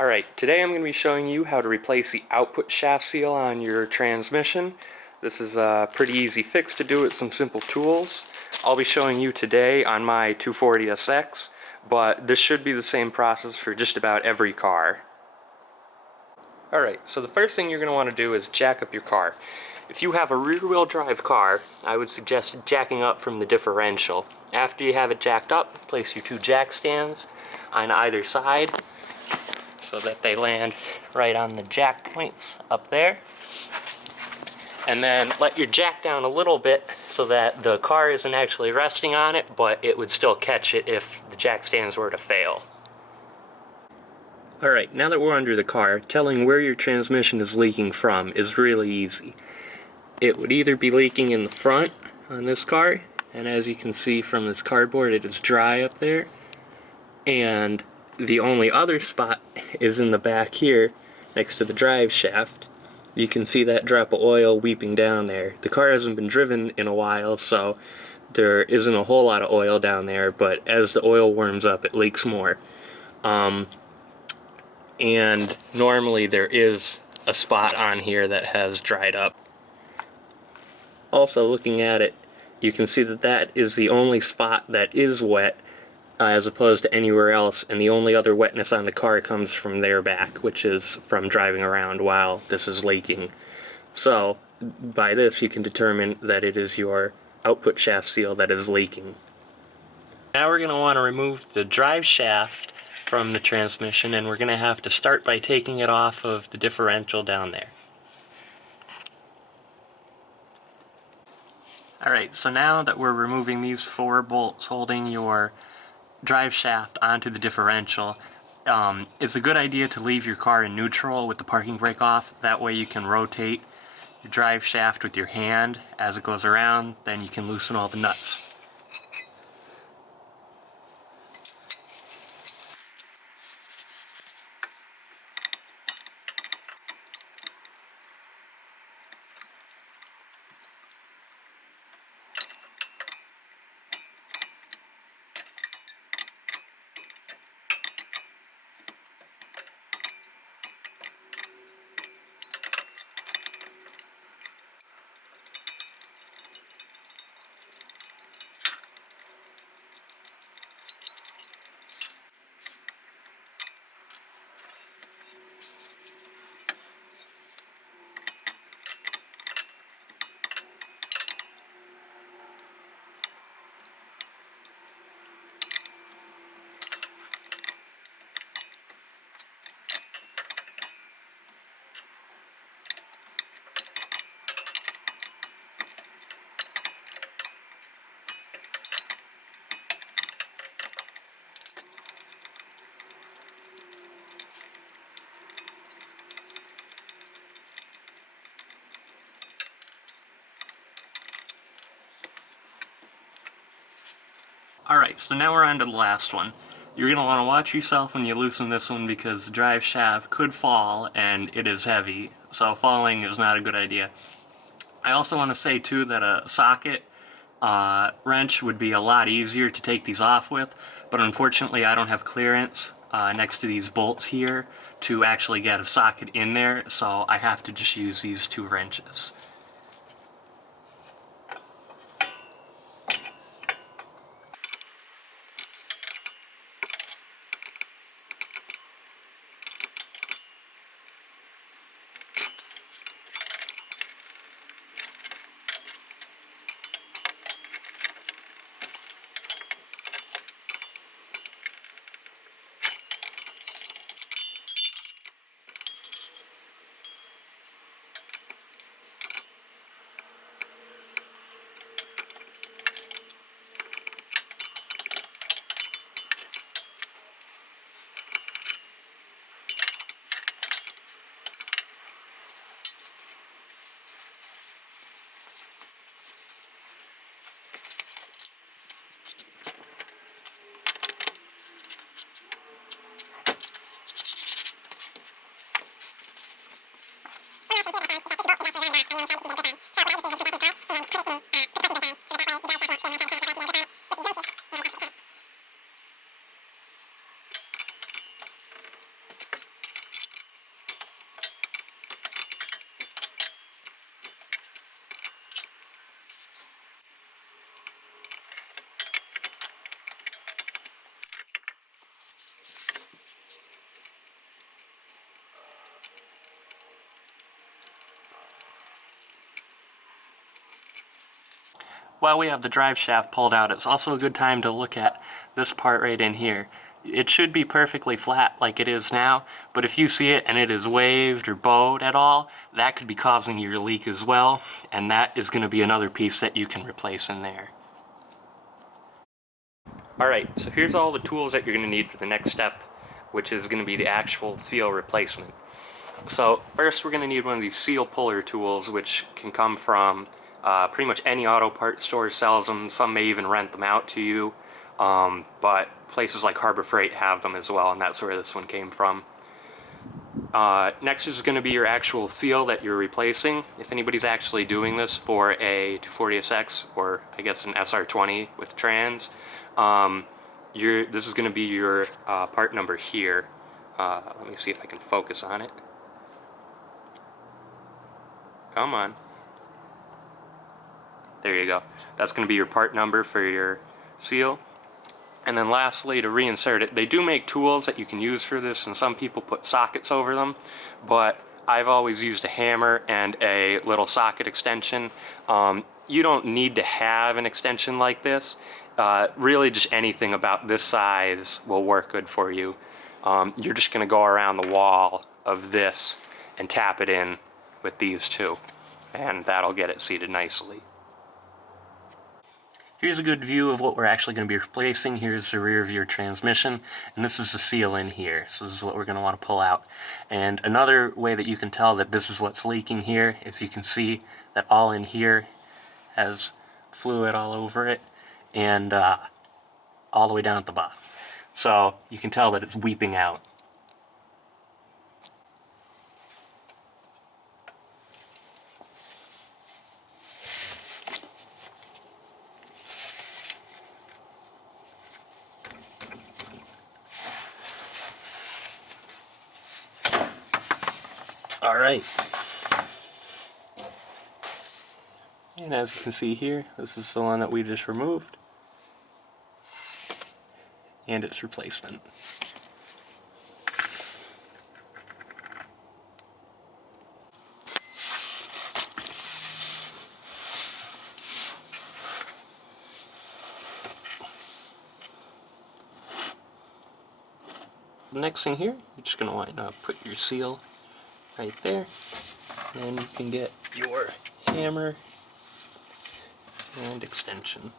Alright, today I'm going to be showing you how to replace the output shaft seal on your transmission. This is a pretty easy fix to do with some simple tools. I'll be showing you today on my 240SX, but this should be the same process for just about every car. Alright, so the first thing you're going to want to do is jack up your car. If you have a rear-wheel drive car, I would suggest jacking up from the differential. After you have it jacked up, place your two jack stands on either side, so that they land right on the jack points up there. And then let your jack down a little bit so that the car isn't actually resting on it, but it would still catch it if the jack stands were to fail. Alright, now that we're under the car, telling where your transmission is leaking from is really easy. It would either be leaking in the front on this car, and as you can see from this cardboard, it is dry up there, and the only other spot is in the back here next to the drive shaft. You can see that drop of oil weeping down there. The car hasn't been driven in a while, so there isn't a whole lot of oil down there, but as the oil warms up it leaks more. And normally there is a spot on here that has dried up. Also, looking at it, you can see that that is the only spot that is wet, as opposed to anywhere else, and the only other wetness on the car comes from their back, which is from driving around while this is leaking. So, by this you can determine that it is your output shaft seal that is leaking. Now we're going to want to remove the drive shaft from the transmission, and we're going to have to start by taking it off of the differential down there. Alright, so now that we're removing these 4 bolts holding your drive shaft onto the differential, it's a good idea to leave your car in neutral with the parking brake off. That way you can rotate your drive shaft with your hand as it goes around, then you can loosen all the nuts. Alright, so now we're on to the last one. You're going to want to watch yourself when you loosen this one because the drive shaft could fall and it is heavy, so falling is not a good idea. I also want to say too that a socket wrench would be a lot easier to take these off with, but unfortunately I don't have clearance next to these bolts here to actually get a socket in there, so I have to just use these 2 wrenches. while we have the drive shaft pulled out, it's also a good time to look at this part right in here. It should be perfectly flat like it is now, but if you see it and it is waved or bowed at all, that could be causing your leak as well, and that is going to be another piece that you can replace in there. Alright, so here's all the tools that you're going to need for the next step, which is going to be the actual seal replacement. So first we're going to need one of these seal puller tools, which can come from pretty much any auto parts store sells them. Some may even rent them out to you, but places like Harbor Freight have them as well, and that's where this one came from. Next is going to be your actual seal that you're replacing. If anybody's actually doing this for a 240SX, or I guess an SR20 with trans, this is going to be your part number here. Let me see if I can focus on it. Come on. There you go. That's going to be your part number for your seal. And then lastly, to reinsert it, they do make tools that you can use for this, and some people put sockets over them, but I've always used a hammer and a little socket extension. You don't need to have an extension like this. Really just anything about this size will work good for you. You're just going to go around the wall of this and tap it in with these two, and that'll get it seated nicely. Here's a good view of what we're actually going to be replacing. Here's the rear of your transmission, and this is the seal in here. So this is what we're going to want to pull out. And another way that you can tell that this is what's leaking here is you can see that all in here has fluid all over it, and all the way down at the bottom. So you can tell that it's weeping out. Alright, and as you can see here, this is the one that we just removed, and its replacement. The next thing here, you're just going to want to put your seal right there, and you can get your hammer and extension.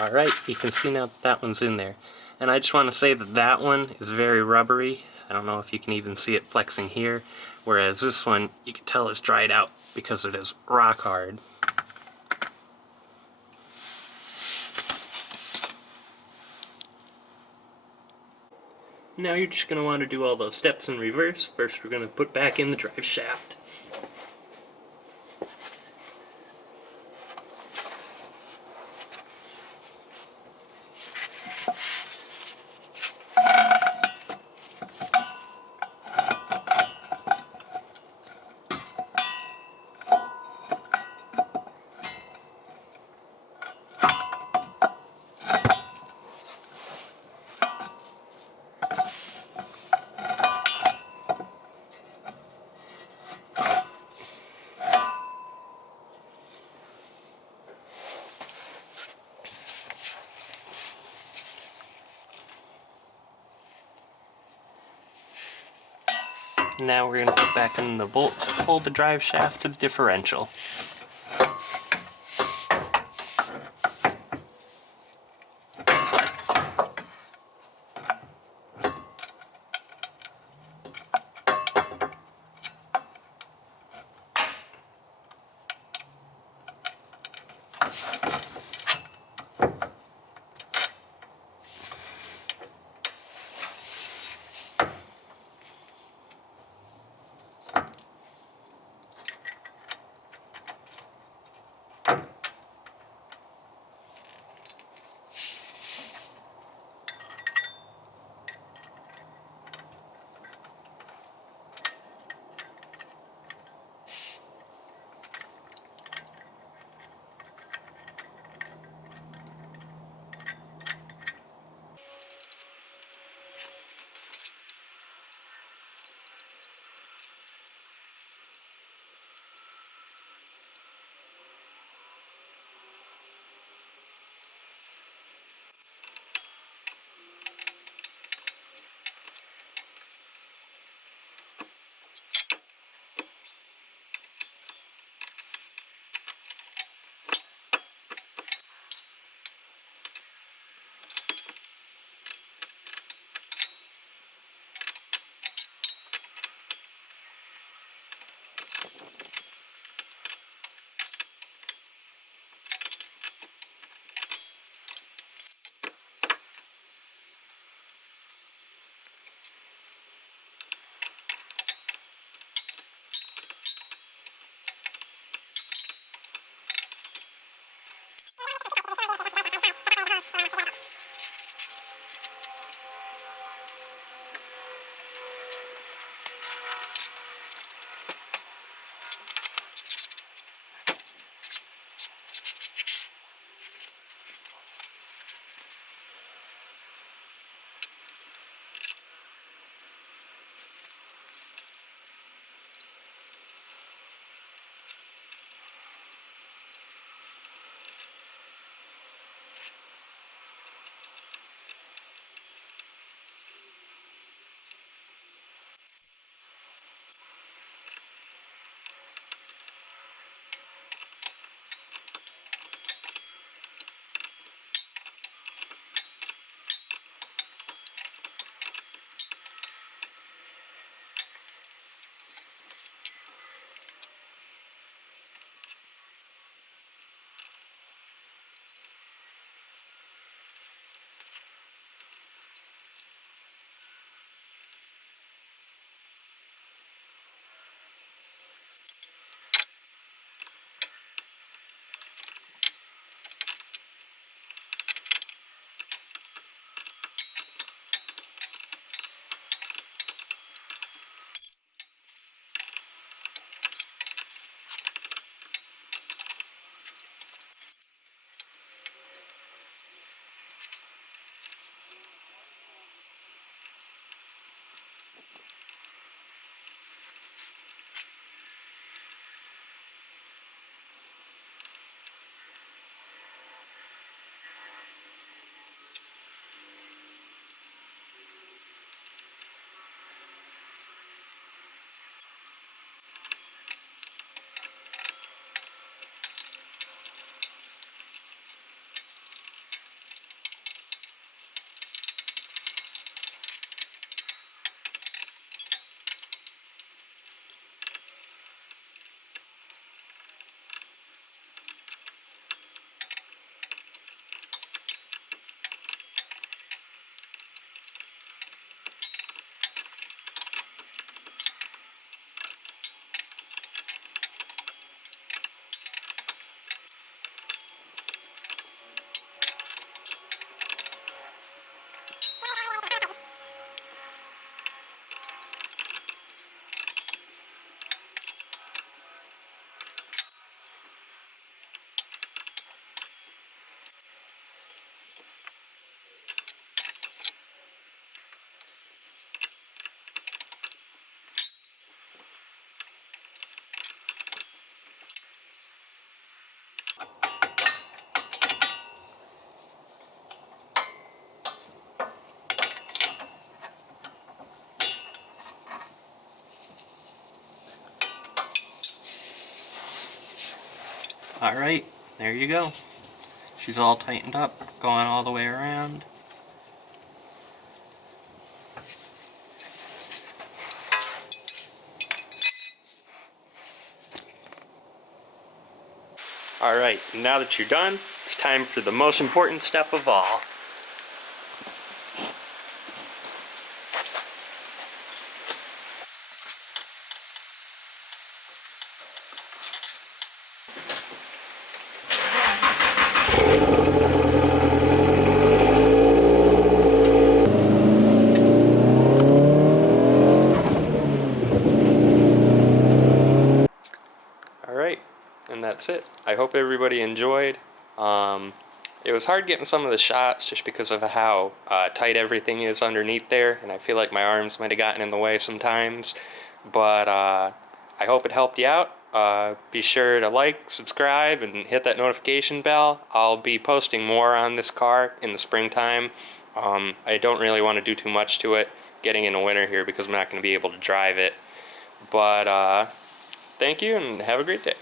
Alright, you can see now that that one's in there. And I just want to say that that one is very rubbery. I don't know if you can even see it flexing here. Whereas this one, you can tell it's dried out because it is rock hard. Now you're just going to want to do all those steps in reverse. First we're going to put back in the drive shaft. Now we're going to put back in the bolts to hold the drive shaft to the differential. Alright, there you go. She's all tightened up, going all the way around. Alright, now that you're done, it's time for the most important step of all. Alright, and that's it. I hope everybody enjoyed. It was hard getting some of the shots just because of how tight everything is underneath there, and I feel like my arms might have gotten in the way sometimes. But I hope it helped you out. Be sure to like, subscribe, and hit that notification bell. I'll be posting more on this car in the springtime. I don't really want to do too much to it getting into winter here because I'm not going to be able to drive it. But thank you and have a great day.